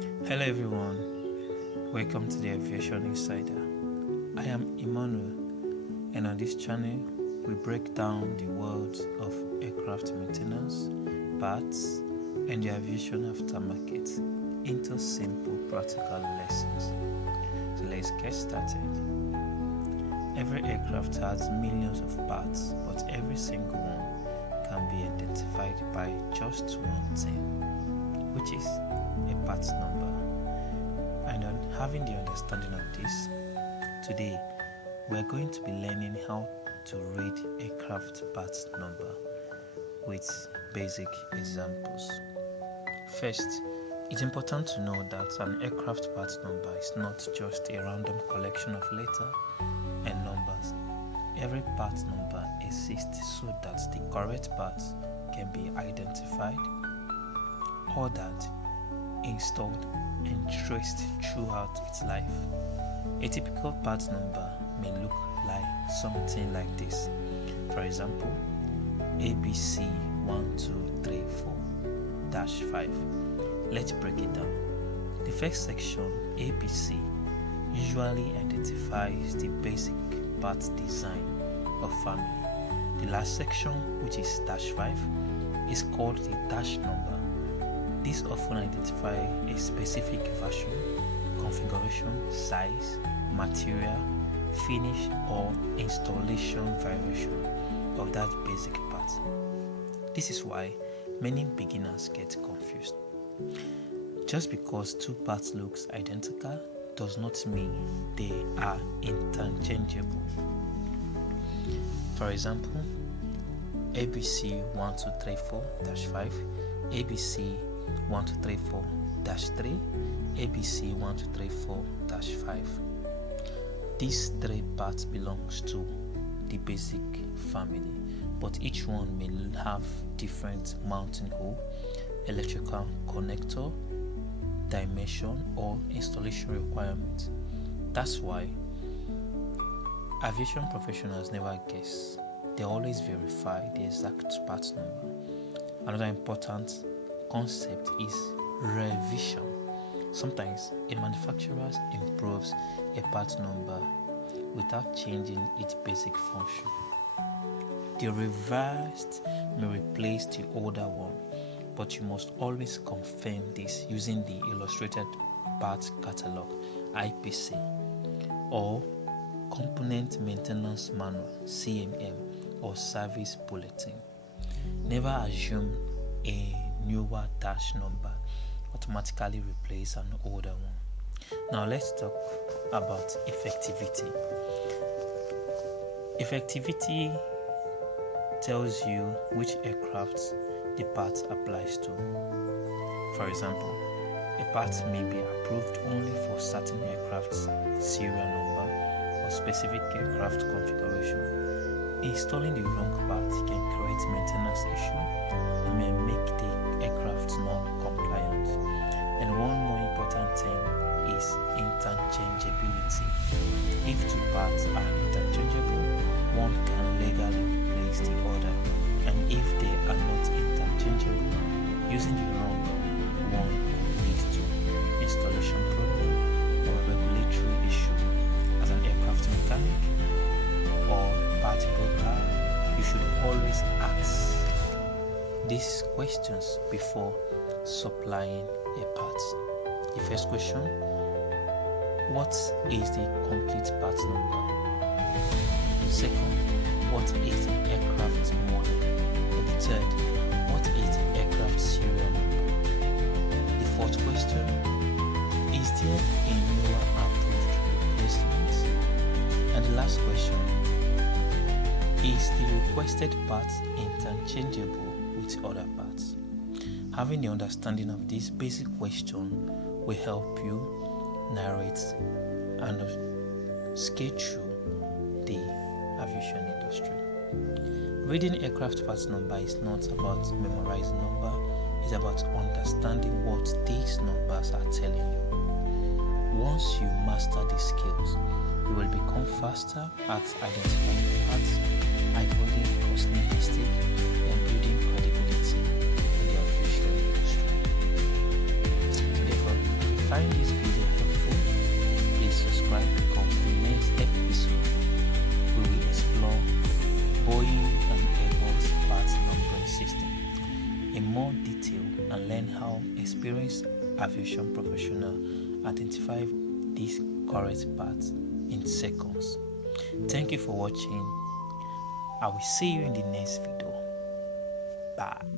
Hello everyone, welcome to the Aviation Insider. I am Emmanuel, and on this channel we break down the world of aircraft maintenance, parts, and the aviation aftermarket into simple practical lessons. So let's get started. Every aircraft has millions of parts, but every single one can be identified by just one thing, which is a part number. And on having the understanding of this, today we are going to be learning how to read aircraft part number with basic examples. First, it's important to know that an aircraft part number is not just a random collection of letters and numbers. Every part number exists so that the correct parts can be identified, ordered, installed, and traced throughout its life. A typical part number may look like something like this. For example, ABC 1234-5. Let's break it down. The first section, ABC, usually identifies the basic part design of family. The last section, which is -5, is called the dash number. These often identify a specific version, configuration, size, material, finish, or installation variation of that basic part. This is why many beginners get confused. Just because two parts look identical does not mean they are interchangeable. For example, ABC 1234-5, ABC 1234-3, ABC 1234-5. These three parts belongs to the basic family, but each one may have different mounting hole, electrical connector, dimension, or installation requirements. That's why aviation professionals never guess. They always verify the exact part number. Another important concept is revision. Sometimes a manufacturer improves a part number without changing its basic function. The revised may replace the older one, but you must always confirm this using the Illustrated Parts Catalog (IPC) or Component Maintenance Manual (CMM) or Service Bulletin. Never assume a newer dash number automatically replace an older one. Now let's talk about effectivity. Effectivity tells you which aircraft the part applies to. For example, a part may be approved only for certain aircraft's serial number or specific aircraft configuration. Installing the wrong part can create maintenance issue and may make the aircraft non-compliant. And one more important thing is interchangeability. If two parts are interchangeable, one can legally replace the other, and if they are not interchangeable, using the wrong one leads to installation problem or regulatory issue. As an aircraft mechanic or part broker, you should always ask these questions before supplying a part. The first question: what is the complete part number? Second, what is the aircraft model? And the third, what is the aircraft serial number? The fourth question: is there a newer approved replacement? And the last question: is the requested part interchangeable with other parts? Having the understanding of this basic question will help you narrate and skate through the aviation industry. Reading aircraft part number is not about memorizing number, it's about understanding what these numbers are telling you. Once you master these skills, you will become faster at identifying parts, avoiding costly mistakes, and building credibility in the aviation industry. So therefore, find this video helpful, please subscribe because the next episode we will explore Boeing and Airbus parts numbering system in more detail and learn how experienced aviation professionals identify these correct parts in seconds. Thank you for watching. I will see you in the next video. Bye.